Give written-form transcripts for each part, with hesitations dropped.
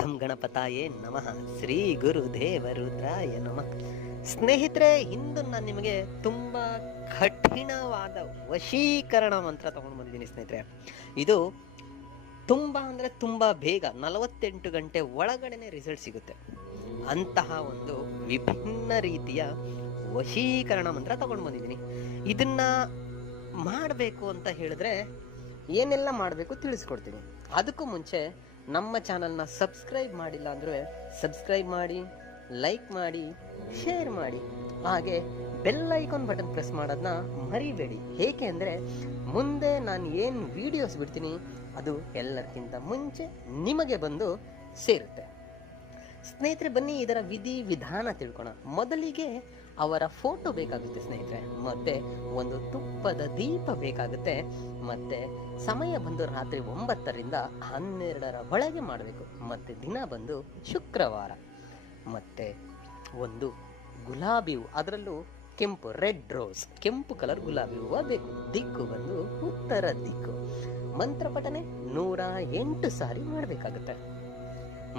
ಘಂ ಗಣಪತಾಯೇ ನಮಃ. ಶ್ರೀ ಗುರುದೇವ ರುದ್ರಾಯ ನಮಃ. ಸ್ನೇಹಿತರೆ, ಇಂದು ನಾನು ನಿಮಗೆ ತುಂಬಾ ಕಠಿಣವಾದ ವಶೀಕರಣ ಮಂತ್ರ ತಗೊಂಡು ಬಂದಿದ್ದೀನಿ ಸ್ನೇಹಿತರೆ. ಇದು ತುಂಬಾ ಅಂದ್ರೆ ತುಂಬಾ ಬೇಗ 48 ಗಂಟೆ ಒಳಗಡೆನೆ ರಿಸಲ್ಟ್ ಸಿಗುತ್ತೆ. ಅಂತಹ ಒಂದು ವಿಭಿನ್ನ ರೀತಿಯ ವಶೀಕರಣ ಮಂತ್ರ ತಗೊಂಡು ಬಂದಿದ್ದೀನಿ. ಇದನ್ನ ಮಾಡಬೇಕು ಅಂತ ಹೇಳಿದ್ರೆ ಏನೆಲ್ಲ ಮಾಡಬೇಕು ತಿಳಿಸ್ಕೊಡ್ತೀನಿ. ಅದಕ್ಕೂ ಮುಂಚೆ ನಮ್ಮ ಚಾನಲ್ನ ಸಬ್ಸ್ಕ್ರೈಬ್ ಮಾಡಿಲ್ಲ ಅಂದರೆ ಸಬ್ಸ್ಕ್ರೈಬ್ ಮಾಡಿ, ಲೈಕ್ ಮಾಡಿ, ಶೇರ್ ಮಾಡಿ, ಹಾಗೆ ಬೆಲ್ ಐಕಾನ್ ಬಟನ್ ಪ್ರೆಸ್ ಮಾಡೋದನ್ನ ಮರಿಬೇಡಿ. ಏಕೆ ಅಂದರೆ ಮುಂದೆ ನಾನು ಏನು ವಿಡಿಯೋಸ್ ಬಿಡ್ತೀನಿ ಅದು ಎಲ್ಲರಿಗಿಂತ ಮುಂಚೆ ನಿಮಗೆ ಬಂದು ಸೇರುತ್ತೆ. ಸ್ನೇಹಿತರೆ, ಬನ್ನಿ ಇದರ ವಿಧಿ ವಿಧಾನ ತಿಳ್ಕೋಣ. ಮೊದಲಿಗೆ ಅವರ ಫೋಟೋ ಬೇಕಾಗುತ್ತೆ ಸ್ನೇಹಿತರೆ, ಮತ್ತೆ ಒಂದು ತುಪ್ಪದ ದೀಪ ಬೇಕಾಗುತ್ತೆ, ಮತ್ತೆ ಸಮಯ ಬಂದು ರಾತ್ರಿ 9ರಿಂದ 12ರ ಒಳಗೆ ಮಾಡಬೇಕು, ಮತ್ತೆ ದಿನ ಬಂದು ಶುಕ್ರವಾರ, ಮತ್ತೆ ಒಂದು ಗುಲಾಬಿ ಹೂವು, ಅದರಲ್ಲೂ ಕೆಂಪು ರೆಡ್ ರೋಸ್, ಕೆಂಪು ಕಲರ್ ಗುಲಾಬಿ ಹೂವು ಬೇಕು. ದಿಕ್ಕು ಬಂದು ಉತ್ತರ ದಿಕ್ಕು. ಮಂತ್ರ ಪಠನೆ 108 ಸಾರಿ ಮಾಡಬೇಕಾಗುತ್ತೆ.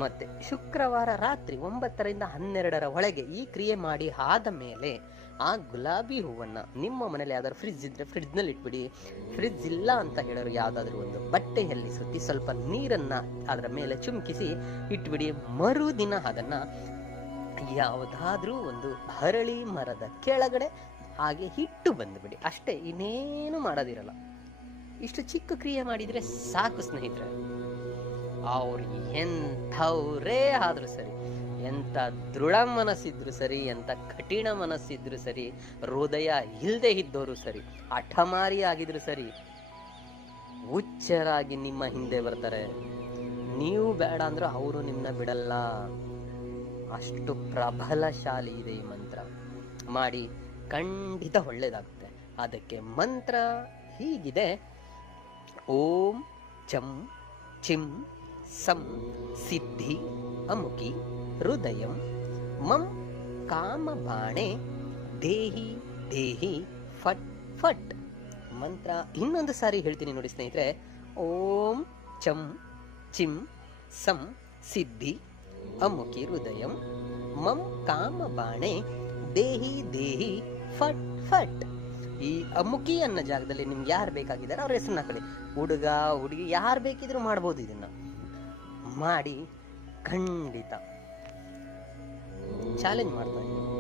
ಮತ್ತೆ ಶುಕ್ರವಾರ ರಾತ್ರಿ 9ರಿಂದ 12ರ ಒಳಗೆ ಈ ಕ್ರಿಯೆ ಮಾಡಿ ಆದ ಮೇಲೆ ಆ ಗುಲಾಬಿ ಹೂವನ್ನ ನಿಮ್ಮ ಮನೇಲಿ ಯಾವ್ದಾದ್ರು ಫ್ರಿಡ್ಜ್ ಇದ್ರೆ ಫ್ರಿಡ್ಜ್ನಲ್ಲಿ ಇಟ್ಬಿಡಿ. ಫ್ರಿಡ್ಜ್ ಇಲ್ಲ ಅಂತ ಹೇಳೋರು ಯಾವ್ದಾದ್ರು ಒಂದು ಬಟ್ಟೆಯಲ್ಲಿ ಸುತ್ತಿ ಸ್ವಲ್ಪ ನೀರನ್ನ ಅದರ ಮೇಲೆ ಚುಮ್ಕಿಸಿ ಇಟ್ಬಿಡಿ. ಮರುದಿನ ಅದನ್ನ ಯಾವುದಾದ್ರೂ ಒಂದು ಹರಳಿ ಮರದ ಕೆಳಗಡೆ ಹಾಗೆ ಇಟ್ಟು ಬಂದುಬಿಡಿ. ಅಷ್ಟೇ, ಇನ್ನೇನು ಮಾಡೋದಿರಲ್ಲ. ಇಷ್ಟು ಚಿಕ್ಕ ಕ್ರಿಯೆ ಮಾಡಿದ್ರೆ ಸಾಕು ಸ್ನೇಹಿತರೆ. ಅವ್ರು ಎಂಥವ್ರೇ ಆದ್ರೂ ಸರಿ, ಎಂಥ ದೃಢ ಮನಸ್ಸಿದ್ರು ಸರಿ, ಎಂಥ ಕಠಿಣ ಮನಸ್ಸಿದ್ರು ಸರಿ, ಹೃದಯ ಇಲ್ಲದೆ ಇದ್ದವರು ಸರಿ, ಹಠಮಾರಿ ಆಗಿದ್ರು ಸರಿ, ಹುಚ್ಚರಾಗಿ ನಿಮ್ಮ ಹಿಂದೆ ಬರ್ತಾರೆ. ನೀವು ಬೇಡ ಅಂದ್ರೂ ಅವರು ನಿಮ್ಮನ್ನ ಬಿಡಲ್ಲ. ಅಷ್ಟು ಪ್ರಬಲಶಾಲಿ ಇದೆ ಈ ಮಂತ್ರ. ಮಾಡಿ, ಖಂಡಿತ ಒಳ್ಳೇದಾಗುತ್ತೆ. ಅದಕ್ಕೆ ಮಂತ್ರ ಹೀಗಿದೆ: ಓಂ ಚಂ ಚಿಂ ಸಂ ಸಿದ್ಧಿ ಅಮುಕಿ ಹೃದಯಂ ಮಂ ಕಾಮಬಾಣೆ ದೇಹಿ ದೇಹಿ ಫಟ್ ಫಟ್. ಮಂತ್ರ ಇನ್ನೊಂದು ಸಾರಿ ಹೇಳ್ತೀನಿ ನೋಡಿ ಸ್ನೇಹಿತರೆ. ಓಂ ಚಂ ಚಿಂ ಸಂ ಸಿದ್ಧಿ ಅಮುಕಿ ಹೃದಯಂ ಮಂ ಕಾಮಬಾಣೆ ದೇಹಿ ದೇಹಿ ಫಟ್ ಫಟ್. ಈ ಅಮುಕಿ ಅನ್ನೋ ಜಾಗದಲ್ಲಿ ನಿಮ್ಗೆ ಯಾರು ಬೇಕಾಗಿದ್ದಾರೆ ಅವ್ರ ಹೆಸರನ್ನ ಹಾಕೊಳ್ಳಿ. ಹುಡುಗ ಹುಡುಗಿ ಯಾರು ಬೇಕಿದ್ರು ಮಾಡ್ಬೋದು. ಇದನ್ನ ಮಾಡಿ, ಖಂಡಿತ ಚಾಲೆಂಜ್ ಮಾಡ್ತಾ ಇದ್ದೀನಿ.